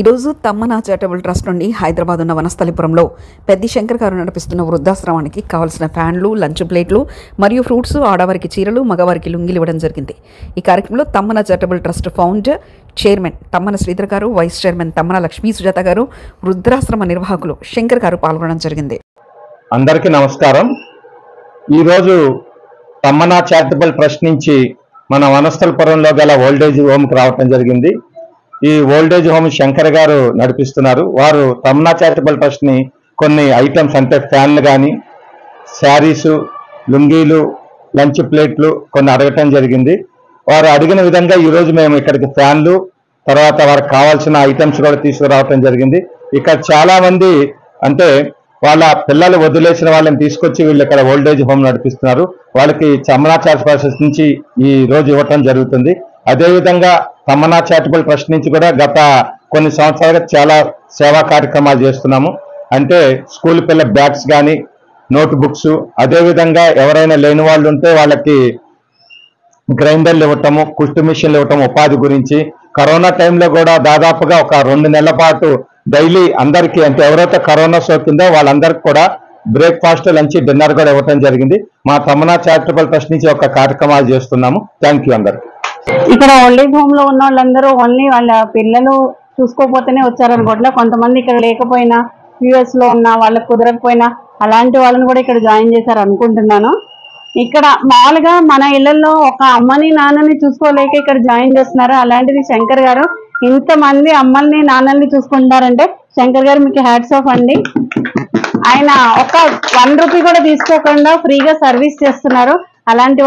ఈరోజు Tammana charitable trust నుండి హైదరాబాద్ ఉన్న వనస్థలిపురంలో పెద్ది శంకర్ గారు నడిపిస్తున్న వృద్ధాశ్రమానికి కావాల్సిన ఫ్యాన్లు, లంచ్ ప్లేట్లు మరియు ఫ్రూట్స్, ఆడవారికి చీరలు, మగవారికి లుంగిలు ఇవ్వడం జరిగింది. ఈ కార్యక్రమంలో Tammana charitable trust founder, chairman Tammana Sridhar గారు, వైస్ చైర్మన్ తమ్మన లక్ష్మీ సుజాత గారు, వృద్ధాశ్రమ నిర్వాహకులు శంకర్ గారు పాల్గొనడం జరిగింది. అందరికీ నమస్కారం. ఈరోజు తమ్మన చారిటబుల్ ట్రస్ట్ నుంచి మన వనస్థలిపురంలో గల ఓల్డేజ్ హోమ్కి రావటం జరిగింది. ఈ ఓల్డేజ్ హోమ్ శంకర్ గారు నడిపిస్తున్నారు. వారు తమ్మన చారిటబుల్ ట్రస్ట్ ని కొన్ని ఐటమ్స్ అంటే ఫ్యాన్లు కానీ, శారీసు, లుంగీలు, లంచ్ ప్లేట్లు కొన్ని అడగటం జరిగింది. వారు అడిగిన విధంగా ఈరోజు మేము ఇక్కడికి ఫ్యాన్లు, తర్వాత వారికి కావాల్సిన ఐటమ్స్ కూడా తీసుకురావటం జరిగింది. ఇక్కడ చాలా మంది అంటే వాళ్ళ పిల్లలు వదిలేసిన వాళ్ళని తీసుకొచ్చి వీళ్ళు ఇక్కడ ఓల్డేజ్ హోమ్ నడిపిస్తున్నారు. వాళ్ళకి తమ్మన చారిటబుల్ ట్రస్ట్ నుంచి ఈ రోజు ఇవ్వటం జరుగుతుంది. అదేవిధంగా తమ్మన చారిటబుల్ ట్రస్ట్ నుంచి కూడా గత కొన్ని సంవత్సరాలుగా చాలా సేవా కార్యక్రమాలు చేస్తున్నాము. అంటే స్కూల్ పిల్లల బ్యాగ్స్ కానీ, నోట్ బుక్స్, అదేవిధంగా ఎవరైనా లేని వాళ్ళు ఉంటే వాళ్ళకి గ్రైండర్లు ఇవ్వటము, కుట్టు మిషన్లు ఇవ్వటం, ఉపాధి గురించి. కరోనా టైంలో కూడా దాదాపుగా ఒక 2 నెలల పాటు డైలీ అందరికీ అంటే ఎవరైతే కరోనా సోకిందో వాళ్ళందరికీ కూడా బ్రేక్ఫాస్ట్, లంచ్, డిన్నర్ కూడా ఇవ్వటం జరిగింది. మా తమ్మన చారిటబుల్ ట్రస్ట్ నుంచి ఒక కార్యక్రమాలు చేస్తున్నాము. థ్యాంక్ యూ అందరికి. ఇక్కడ ఓల్డేజ్ హోమ్ లో ఉన్న వాళ్ళందరూ ఓన్లీ వాళ్ళ పిల్లలు చూసుకోకపోతేనే వచ్చారనుకోవట్లే. కొంతమంది ఇక్కడ లేకపోయినా, యూఎస్ లో ఉన్న వాళ్ళకి కుదరకపోయినా అలాంటి వాళ్ళని కూడా ఇక్కడ జాయిన్ చేశారు అనుకుంటున్నాను. ఇక్కడ మామూలుగా మన ఇళ్లలో ఒక అమ్మని నాన్నని చూసుకోలేక ఇక్కడ జాయిన్ చేస్తున్నారు. అలాంటిది శంకర్ గారు ఇంతమంది అమ్మల్ని నాన్నల్ని చూసుకుంటారంటే శంకర్ గారు మీకు హ్యాట్స్ ఆఫ్ అండి. ఆయన ఒక 1 రూపీ కూడా తీసుకోకుండా ఫ్రీగా సర్వీస్ చేస్తున్నారు. అలాంటి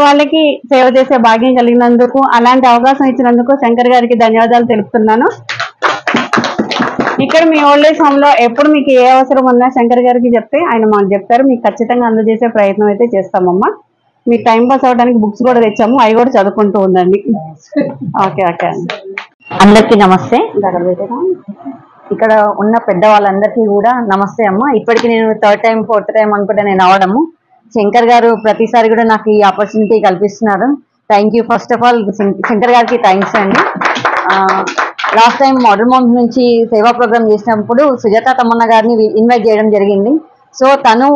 వాళ్ళకి సేవ చేసే భాగ్యం కలిగినందుకు, అలాంటి అవకాశం ఇచ్చినందుకు శంకర్ గారికి ధన్యవాదాలు తెలుపుతున్నాను. ఇక్కడ మీ ఓల్డేజ్ హోమ్ లో ఎప్పుడు మీకు ఏ అవసరం ఉన్నా శంకర్ గారికి చెప్తే ఆయన మాకు చెప్తారు. మీకు ఖచ్చితంగా అందజేసే ప్రయత్నం అయితే చేస్తామమ్మా. మీ టైం పాస్ అవడానికి బుక్స్ కూడా తెచ్చాము, అవి కూడా చదువుకుంటూ ఉండండి. ఓకే ఓకే అండి. అందరికీ నమస్తే. ఇక్కడ ఉన్న పెద్దవాళ్ళందరికీ కూడా నమస్తే అమ్మ. ఇప్పటికి నేను 3rd టైం 4th టైం అనుకుంటా నేను అవడము. శంకర్ గారు ప్రతిసారి కూడా నాకు ఈ ఆపర్చునిటీ కల్పిస్తున్నారు. Thank you. First of all Shankar గారికి థ్యాంక్స్ అండి. లాస్ట్ టైం మోడల్ మామ్స్ నుంచి సేవా ప్రోగ్రామ్ చేసినప్పుడు సుజాత తమ్మన్న గారిని ఇన్వైట్ చేయడం జరిగింది. సో తను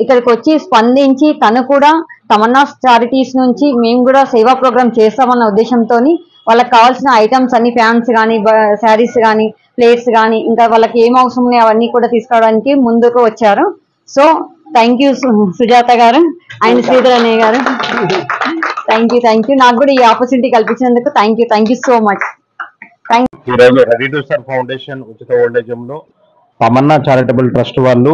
ఇక్కడికి వచ్చి స్పందించి తను కూడా తమన్నా చారిటీస్ నుంచి మేము కూడా సేవా ప్రోగ్రామ్ చేస్తామన్న ఉద్దేశంతో వాళ్ళకి కావాల్సిన ఐటమ్స్ అన్ని, ఫ్యాన్స్ కానీ, శారీస్ కానీ, ప్లేట్స్ కానీ, ఇంకా వాళ్ళకి ఏం అవసరం ఉన్నాయి అవన్నీ కూడా తీసుకోవడానికి ముందుకు వచ్చారు. సో థ్యాంక్ యూ సుజాత గారు అండ్ శ్రీధర్ అన్నయ్య గారు. Thank you. నాకు కూడా ఈ ఆపర్చునిటీ కల్పించినందుకు థ్యాంక్ యూ సో మచ్. ఈరోజు రెడీ టు సర్వ్ ఫౌండేషన్ ఉచిత ఓల్డేజ్ హోమ్ లో తమన్నా చారిటబుల్ ట్రస్ట్ వాళ్ళు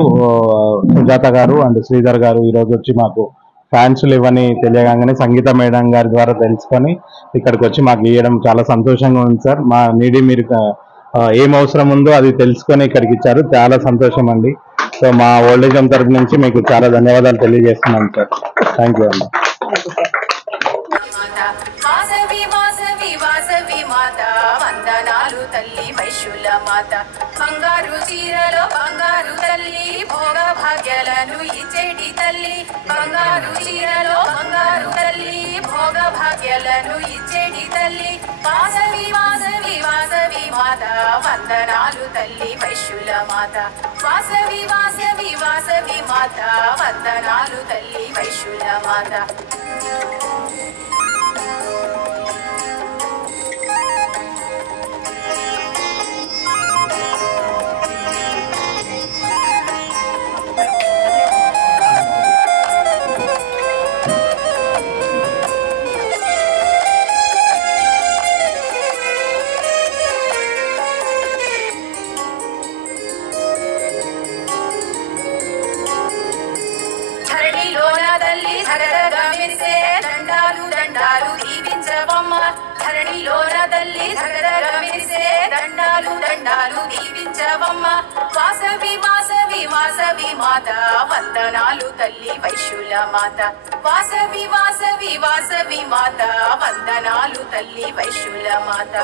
సుజాత గారు అండ్ శ్రీధర్ గారు ఈరోజు వచ్చి మాకు ఫ్యాన్స్లు ఇవ్వని తెలియగానే సంగీత మేడం గారి ద్వారా తెలుసుకొని ఇక్కడికి వచ్చి మాకు ఇవ్వడం చాలా సంతోషంగా ఉంది సార్. మా నీడి మీరు ఏం అవసరం ఉందో అది తెలుసుకొని ఇక్కడికి ఇచ్చారు. చాలా సంతోషం అండి. సో మా ఓల్డేజ్ హోమ్ తరఫు నుంచి మీకు చాలా ధన్యవాదాలు తెలియజేస్తున్నాను సార్. థ్యాంక్ యూ అండి. బంగారు చీరలో బంగారు తల్లి, భోగ భాగ్యాలను ఇచ్చేటి తల్లి. బంగారు చీరలో బంగారు తల్లి, భోగ భాగ్యాలను ఇచ్చేటి తల్లి. వాసవి వాసవి వాసవి మాత, వందనాలు తల్లి వైశ్యుల మాత. వాసవి వాసవి వాసవి మాత, వందనాలు తల్లి వైశ్యుల మాత. ధరగా మెరిసే దండాలు దండాలు దీవించవమ్మ. ధరణిలోన తల్లి ధరగా మెరిసే దండాలు దండాలు దీవించవమ్మ. వాసవి వాసవి వాసవి మాత, వందనాలు తల్లి వైశ్యుల మాత. వాసవి వాసవి వాసవి మాత, వందనాలు తల్లి వైశ్యుల మాత.